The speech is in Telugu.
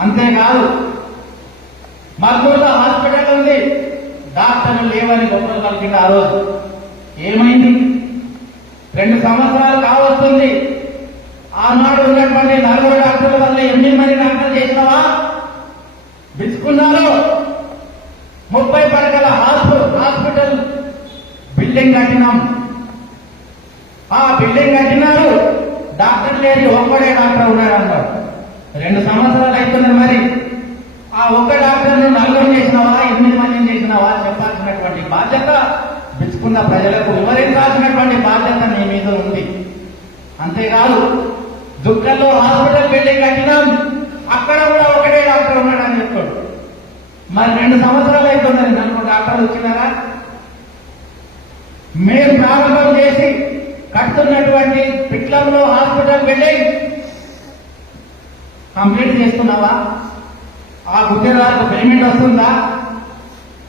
అంతేకాదు మద్దూరులో హాస్పిటల్ ఉంది. డాక్టర్లు లేవని గొప్పలు కలిగింది ఆ రోజు. ఏమైంది? రెండు సంవత్సరాలు కావస్తుంది. ఆనాడు ఉన్నటువంటి నలుగురు డాక్టర్ల వల్ల ఎనిమిది మంది డాక్టర్లు చేసినావా? బిచ్చుకున్నారు ముప్పై పడకల హాస్పిటల్ హాస్పిటల్ బిల్డింగ్ కట్టినాం. ఆ బిల్డింగ్ కట్టినారు డాక్టర్ లేని ఒక్కడే డాక్టర్ ఉన్నాడు అన్నారు రెండు సంవత్సరాలు అవుతుంది మరి ఆ ఒక్క డాక్టర్ను నలుగురు చేసినావా? ఎనిమిది మందిని చేసినావా? చెప్పాల్సినటువంటి బాధ్యత బిచ్చుకున్న ప్రజలకు వివరించాల్సినటువంటి బాధ్యత నీ మీద ఉంది. అంతేకాదు దుఃఖంలో హాస్పిటల్ బిల్డింగ్ కట్టినాం. అక్కడ కూడా ఒకటే డాక్టర్ ఉన్నాడని చెప్తాడు మరి రెండు సంవత్సరాలు అవుతుందని నలుగురు డాక్టర్లు వచ్చినారా? మేము ప్రారంభం చేసి కడుతున్నటువంటి పిట్లంలో హాస్పిటల్ బిల్డింగ్ కంప్లీట్ చేస్తున్నావా? ఆ గుత్తేదారులకు పేమెంట్ వస్తుందా